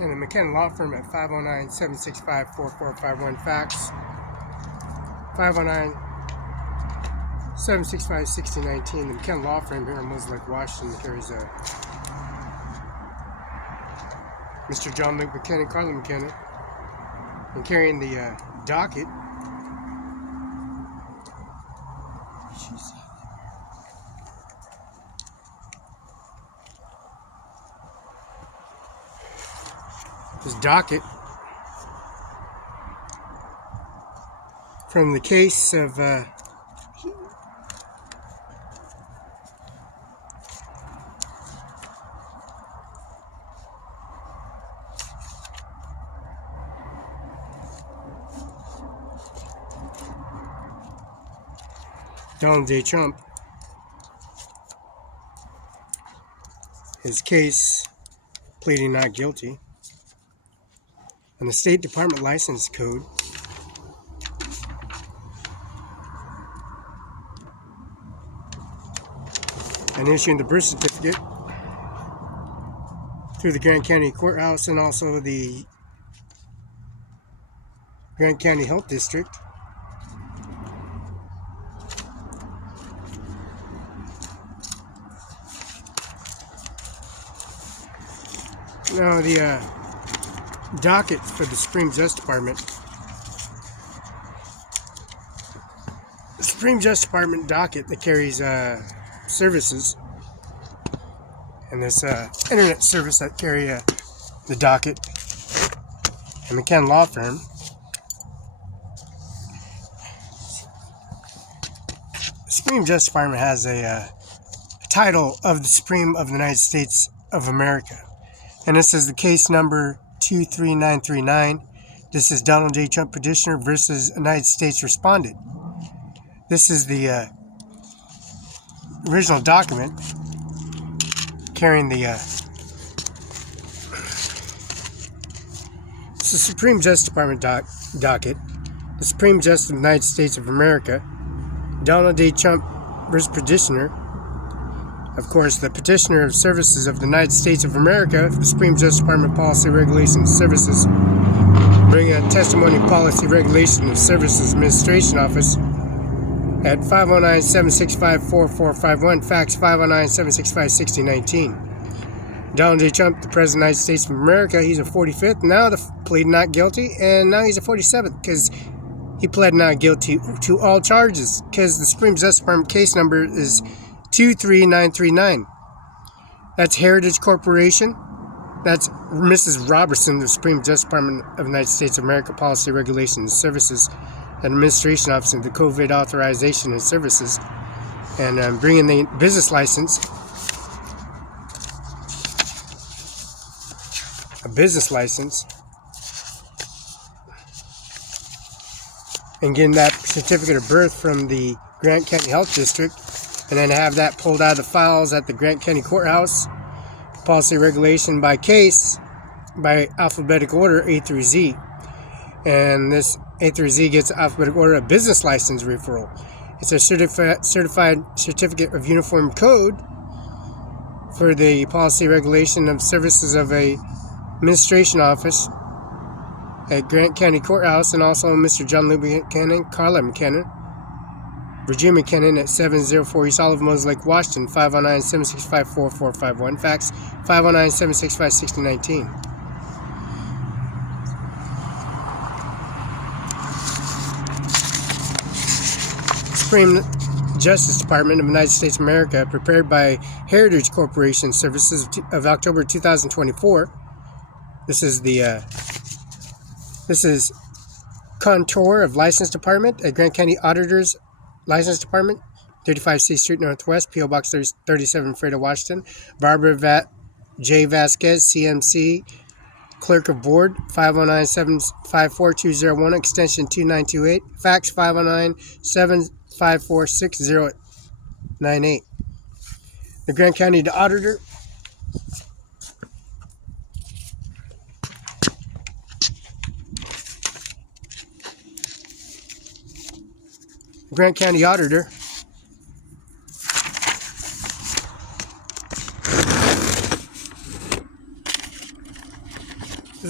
And the McKenna Law Firm at 509-765-4451. Fax 509-765-6019. The McKenna Law Firm here in Mosley, Washington carries Mr. John Luke McKenna, Carla McKenna, and carrying the docket. This docket from the case of Donald J. Trump. His case pleading not guilty. And the State Department License Code. And issuing the birth certificate through the Grant County Courthouse and also the Grant County Health District. Now the docket for the Supreme Justice Department. The Supreme Justice Department docket that carries services, and this internet service that carry the docket, and McKenna Law Firm. The Supreme Justice Department has a title of the Supreme of the United States of America, and this is the case number 23939. This is Donald J. Trump petitioner versus United States respondent. This is the original document carrying the it's the Supreme Justice Department docket. The Supreme Justice of the United States of America, Donald J. Trump versus petitioner. Of course, the petitioner of services of the United States of America, the Supreme Justice Department Policy Regulations Services, bring a testimony policy regulation of services administration office at 509-765-4451, fax 509-765-6019. Donald J. Trump, the President of the United States of America, he's a 45th, now the plead not guilty, and now he's a 47th because he pled not guilty to all charges because the Supreme Justice Department case number is 23939. That's Heritage Corporation. That's Mrs. Robertson, the Supreme Justice Department of the United States of America Policy Regulations Services Administration Office of the COVID Authorization and Services, and bringing the business license, a business license, and getting that certificate of birth from the Grant County Health District, and then have that pulled out of the files at the Grant County Courthouse, policy regulation by case, by alphabetical order A through Z. And this A through Z gets alphabetical order a business license referral. It's a certified certificate of uniform code for the policy regulation of services of a administration office at Grant County Courthouse, and also Mr. John Luke McKenna, Carla McKenna, Virginia McKinnon at 704 East Olive Mills Lake, Washington, 509-765-4451, fax 509-765-6019. Supreme Justice Department of the United States of America, prepared by Heritage Corporation Services of October 2024. This is Contour of License Department at Grant County Auditor's License Department, 35 C Street Northwest, P.O. Box 37, Freda, Washington. Barbara J. Vasquez, CMC, Clerk of Board, 509-754-201, extension 2928, fax 509-754-6098. The Grant County Auditor, Grant County Auditor,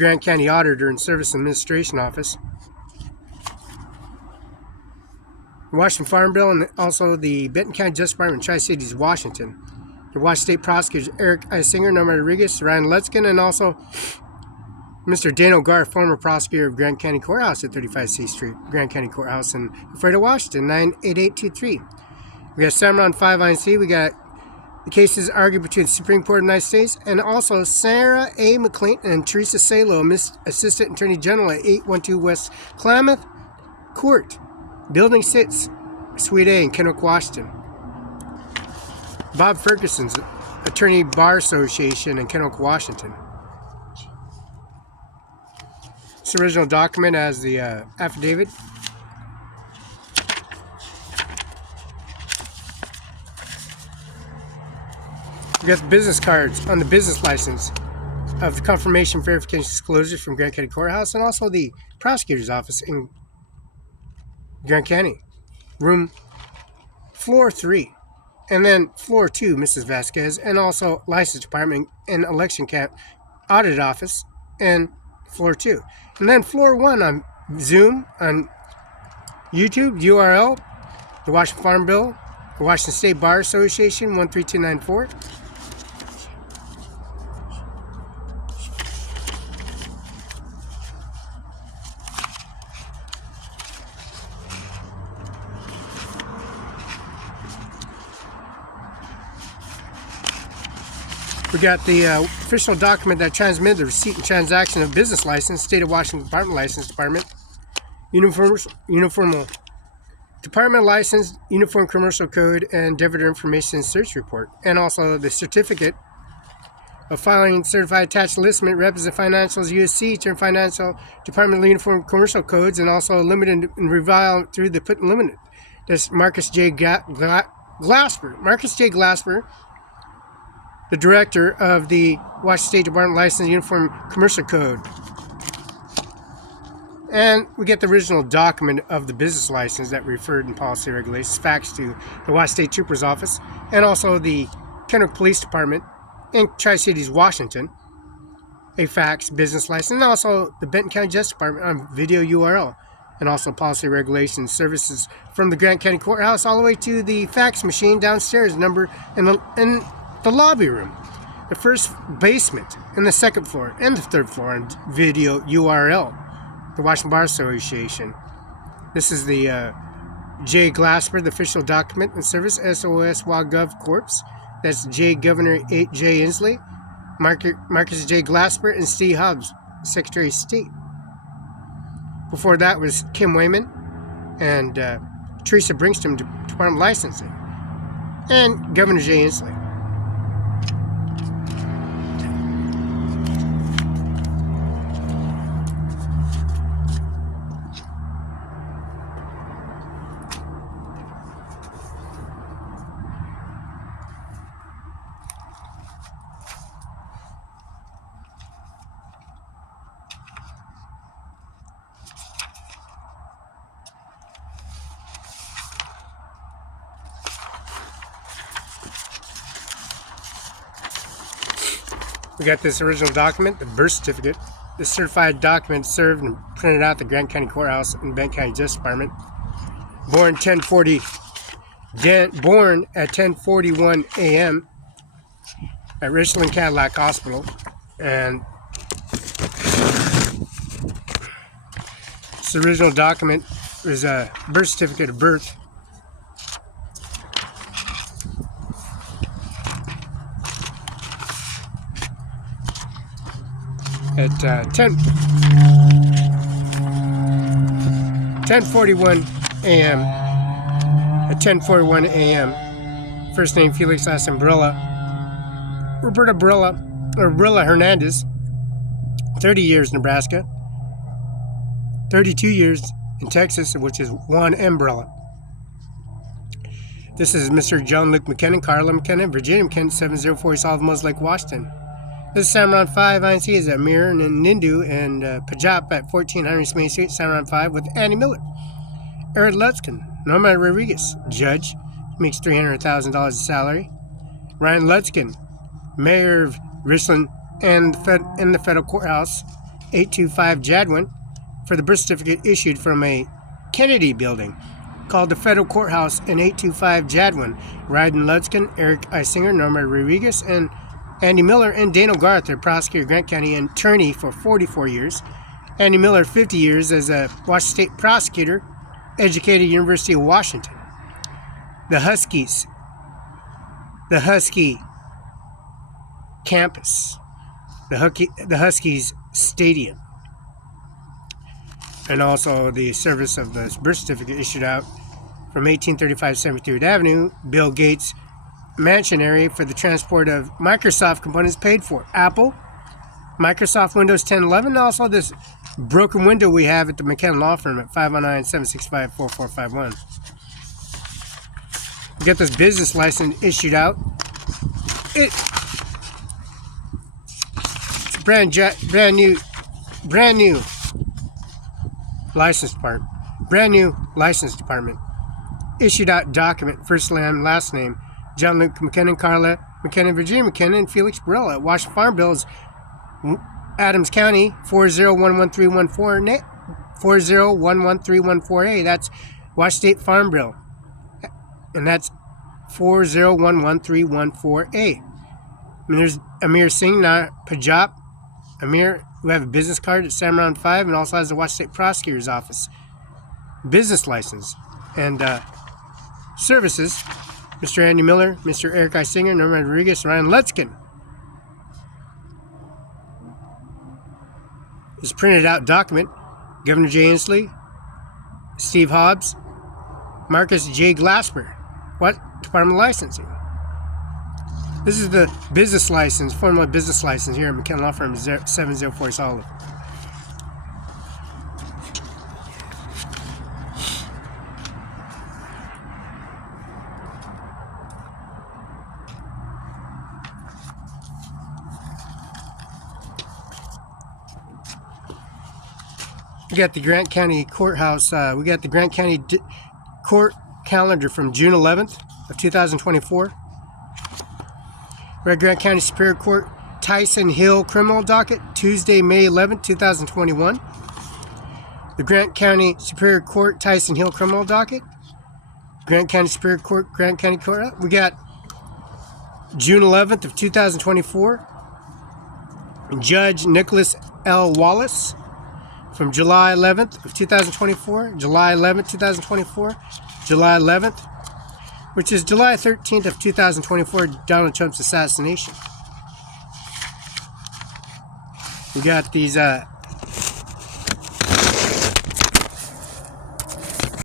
Grant County Auditor and Service Administration Office. Washington Farm Bill, and also the Benton County Justice Department, Tri-Cities, Washington. The Washington State Prosecutors, Eric I. Singer, Norma Rodriguez, Ryan Lutzkin, and also Mr. Dano Gar, former prosecutor of Grant County Courthouse at 35 C Street, Grant County Courthouse in Ephrata, Washington, 98823. We got Cimarron5INC. We got the cases argued between the Supreme Court of the United States and also Sarah A. McLean and Teresa Salo, Assistant Attorney General at 812 West Klamath Court, Building 6, Suite A in Kennewick, Washington. Bob Ferguson's Attorney Bar Association in Kennewick, Washington. This original document as the affidavit. We got the business cards on the business license of the confirmation verification disclosures from Grant County Courthouse, and also the prosecutor's office in Grant County, floor 3, and then floor 2, Mrs. Vasquez, and also license department and election audit office, and floor 2, and then floor 1 on Zoom, on YouTube, URL, the Washington Farm Bill, the Washington State Bar Association, 13294. We got the official document that transmitted the receipt and transaction of business license, State of Washington Department License Department, Uniform Department License, Uniform Commercial Code, and Debtor Information Search Report, and also the certificate of filing certified attached listment represent financials USC, Term Financial Department Uniform Commercial Codes, and also limited and reviled through the put and limited. That's Marcus J. Glasper. Marcus J. Glasper, the director of the Washington State Department License Uniform Commercial Code. And we get the original document of the business license that referred in policy regulations, faxed to the Washington State Trooper's Office, and also the Kennewick Police Department in Tri-Cities, Washington, a fax business license, and also the Benton County Justice Department on video URL, and also policy regulations services from the Grant County Courthouse all the way to the fax machine downstairs, number in the lobby room, the first basement, and the second floor, and the third floor on video URL, the Washington Bar Association. This is the J. Glasper, the official document and service, SOS WAGov Corps. That's J. Governor J. Inslee, Marcus J. Glasper, and Steve Hobbs, Secretary of State. Before that was Kim Wayman and Teresa Brinkstrom, Department of Licensing, and Governor J. Inslee. We got this original document, the birth certificate. This certified document served and printed out at the Grant County Courthouse in Benton County Justice Department. Born at 10:41 a.m. at Richland Cadillac Hospital, and this original document is a birth certificate of birth. At 10:41 a.m. At 10:41 a.m. First name Felix, last name Barela. Roberta Barela Hernandez. 30 years Nebraska. 32 years in Texas, which is Juan M. Barela. This is Mr. John Luke McKinnon, Carla McKinnon, Virginia McKinnon, 704 South Mose Lake, Washington. This is Cimarron5INC is at Mir and Nindu and Pajap at 1400 Main Street, Cimarron 5 with Andy Miller. Eric Lutzkin, Norma Rodriguez, Judge, makes $300,000 of salary. Ryan Lutzkin, Mayor of Richland and the Federal Courthouse 825 Jadwin for the birth certificate issued from a Kennedy building called the Federal Courthouse in 825 Jadwin. Ryden Ludskin, Eric Isinger, Norma Rodriguez, and Andy Miller, and Daniel Garther, prosecutor, Grant County, and attorney for 44 years. Andy Miller, 50 years as a Washington State prosecutor, educated at University of Washington. The Husky campus, the Huskies Stadium, and also the service of the birth certificate issued out from 1835 73rd Avenue, Bill Gates mansion area for the transport of Microsoft components paid for. Apple, Microsoft Windows 10 11, and also this broken window we have at the McKenna Law Firm at 509-765-4451. We got this business license issued out. It's brand new license department. Brand new license department. Issued out document, first name, last name, John Luke McKinnon, Carla McKinnon, Virginia McKinnon, and Felix Barela at Washington Farm Bills, Adams County, 4011314, 4011314A. That's Washington State Farm Bill. And that's 4011314A. And there's Amir Singh, Pajap. Amir, who have a business card at Cimarron 5 and also has the Washington State Prosecutor's Office business license. And services, Mr. Andy Miller, Mr. Eric Isinger, Norman Rodriguez, Ryan Lutskin. This printed out document, Governor Jay Inslee, Steve Hobbs, Marcus J. Glasper. What? Department of Licensing. This is the business license, formal business license here at McKenna Law Firm 704 Solid. We got the Grant County Courthouse. We got the Grant County Court calendar from June 11th of 2024. We're at Grant County Superior Court Tyson Hill criminal docket, Tuesday, May 11th, 2021. The Grant County Superior Court Tyson Hill criminal docket. Grant County Superior Court, Grant County Court. We got June 11th of 2024. Judge Nicholas L. Wallace. From July 11th of 2024, July 11th, 2024, July 11th, which is July 13th of 2024, Donald Trump's assassination. We got these